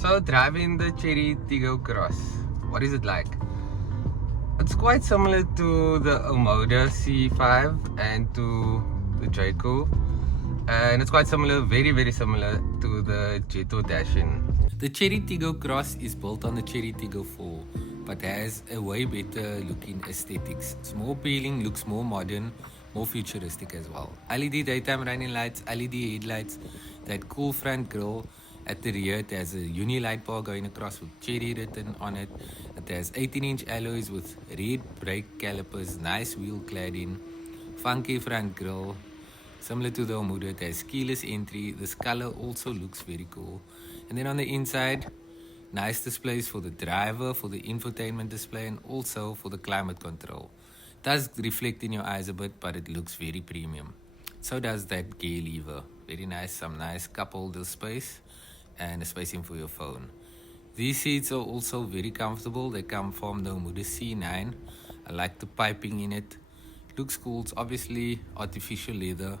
So driving the Chery Tiggo Cross, what is it like? It's quite similar to the Omoda C5 and to the Jaecoo, and it's quite similar, very similar to the Jetour dash-in. The Chery Tiggo Cross is built on the Chery Tiggo 4, but has a way better looking aesthetics. It's more appealing, looks more modern, more futuristic as well. LED daytime running lights, LED headlights, that cool front grille. At the rear it has a uni light bar going across with Chery written on it. It has 18-inch alloys with red brake calipers, nice wheel cladding, funky front grille. Similar to the Omoda, it has keyless entry. This color also looks very cool. And then on the inside, nice displays for the driver, for the infotainment display, and also for the climate control. It does reflect in your eyes a bit, but it looks very premium. So does that gear lever. Very nice, some nice cup holder space and a spacing for your phone. These seats are also very comfortable. They come from the Omoda C9. I like the piping in it. Looks cool. It's obviously artificial leather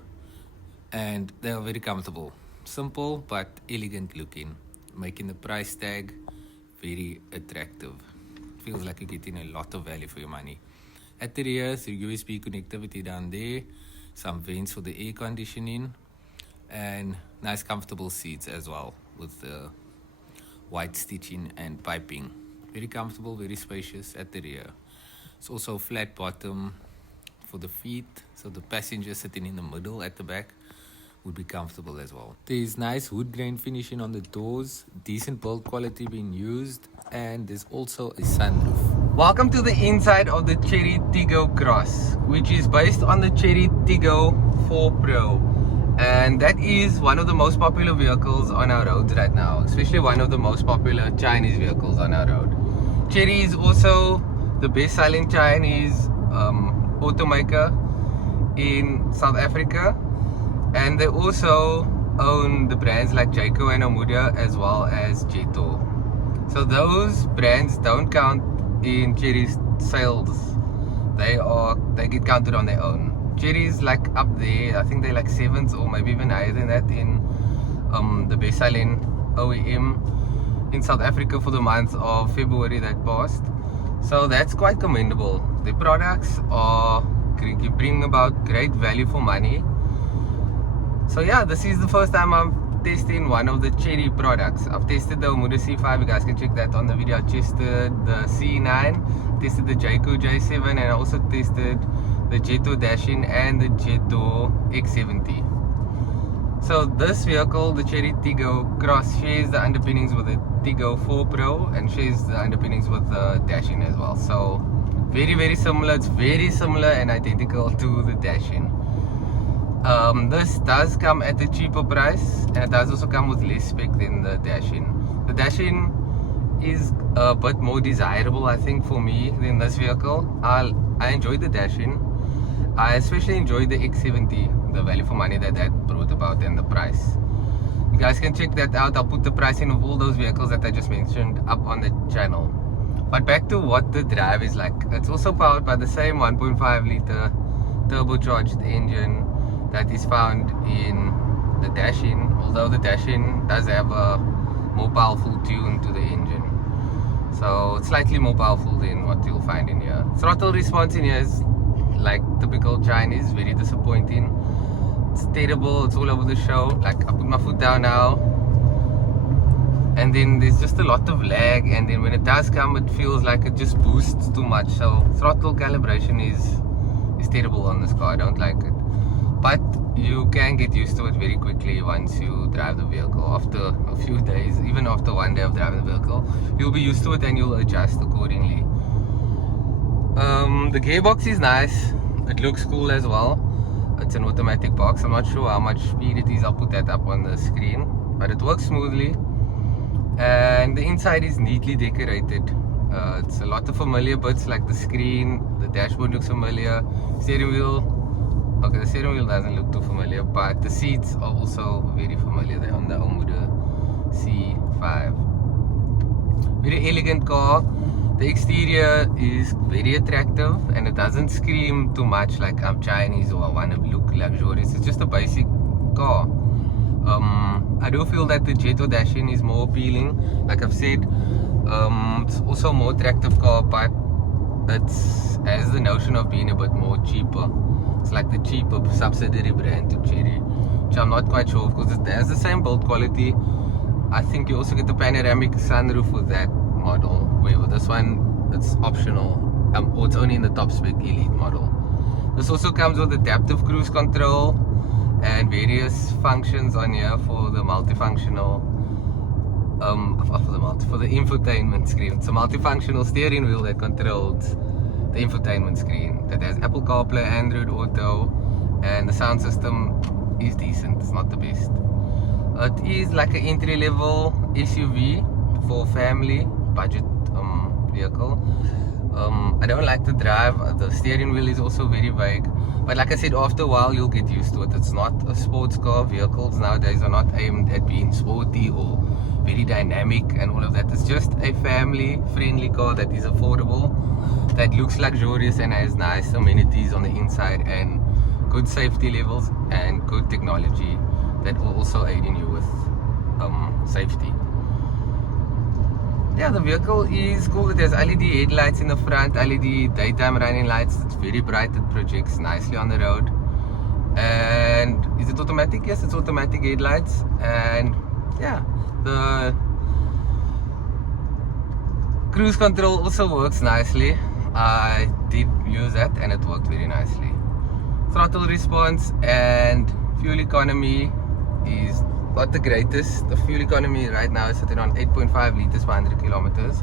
and they are very comfortable. Simple but elegant looking, making the price tag very attractive. Feels like you're getting a lot of value for your money. At the rear, the USB connectivity down there, some vents for the air conditioning, and nice comfortable seats as well with the white stitching and piping. Very comfortable, very spacious at the rear. It's also flat bottom for the feet, so the passenger sitting in the middle at the back would be comfortable as well. There's nice wood grain finishing on the doors, decent build quality being used, and there's also a sunroof. Welcome to the inside of the Chery Tiggo Cross, which is based on the Chery Tiggo 4 Pro. And that is one of the most popular vehicles on our roads right now, especially one of the most popular Chinese vehicles on our road. Chery is also the best-selling Chinese automaker in South Africa, and they also own the brands like Jaecoo and Omoda as well as Jetour. So those brands don't count in Chery's sales. They get counted on their own. Chery's like up there, I think they're like 7th or maybe even higher than that in the best-selling OEM in South Africa for the month of February that passed. So that's quite commendable. The products bring about great value for money. So yeah, this is the first time I'm testing one of the Chery products. I've tested the Omoda C5, you guys can check that on the video. I tested the C9, tested the Jaecoo J7, and I also tested the Jetour dash-in and the Jetour X70. So this vehicle, the Chery Tiggo Cross, shares the underpinnings with the Tiggo 4 Pro and shares the underpinnings with the dash-in as well. So very similar. It's very similar and identical to the dash-in. This does come at a cheaper price, and it does also come with less spec than the dash-in. The dash-in is a bit more desirable, I think, for me than this vehicle. I enjoyed the dash-in. I especially enjoyed the X70, the value for money that brought about, and the price. You guys can check that out. I'll put the pricing of all those vehicles that I just mentioned up on the channel. But back to what the drive is like. It's also powered by the same 1.5 liter turbocharged engine that is found in the dash-in, although the dash-in does have a more powerful tune to the engine. So it's slightly more powerful than what you'll find in here. Throttle response in here is like typical Chinese, very disappointing. It's terrible, it's all over the show. Like, I put my foot down now, and then there's just a lot of lag, and then when it does come, it feels like it just boosts too much. So throttle calibration is terrible on this car. I don't like it. But you can get used to it very quickly once you drive the vehicle. After a few days, even after one day of driving the vehicle, you'll be used to it and you'll adjust accordingly. The gearbox is nice. It looks cool as well. It's an automatic box. I'm not sure how much speed it is. I'll put that up on the screen, but it works smoothly, and the inside is neatly decorated. It's a lot of familiar bits, like the screen, the dashboard looks familiar, steering wheel. Okay, the steering wheel doesn't look too familiar, but the seats are also very familiar. They're on the Omoda C5. Very elegant car. The exterior is very attractive, and it doesn't scream too much like I'm Chinese or I want to look luxurious. It's just a basic car. I do feel that the Jetour dash-in is more appealing. Like I've said, it's also a more attractive car, but it has the notion of being a bit more cheaper. It's like the cheaper subsidiary brand to Chery, which I'm not quite sure of, because it has the same build quality. I think you also get the panoramic sunroof with that model, where with this one it's optional, or it's only in the top spec elite model. This also comes with adaptive cruise control and various functions on here for the multifunctional for the infotainment screen. It's a multifunctional steering wheel that controls the infotainment screen, that has Apple CarPlay, Android Auto, and the sound system is decent. It's not the best. It is like an entry-level SUV for family budget vehicle. I don't like to drive. The steering wheel is also very vague, but like I said, after a while you'll get used to it. It's not a sports car. Vehicles nowadays are not aimed at being sporty or very dynamic and all of that. It's just a family friendly car that is affordable, that looks luxurious and has nice amenities on the inside, and good safety levels and good technology that will also aid in you with safety. Yeah, the vehicle is cool. It has LED headlights in the front, LED daytime running lights. It's very bright. It projects nicely on the road. And is it automatic? Yes, it's automatic headlights. And yeah, the cruise control also works nicely. I did use that and it worked very nicely. Throttle response and fuel economy is not the greatest. The fuel economy right now is sitting on 8.5 liters per 100 kilometers.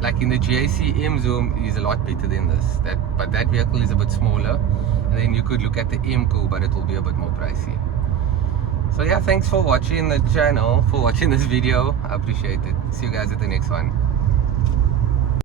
Like in the Jaceoo M Zoom is a lot better than this. But that vehicle is a bit smaller. And then you could look at the M-Cool, but it will be a bit more pricey. So yeah, thanks for watching the channel, for watching this video. I appreciate it. See you guys at the next one.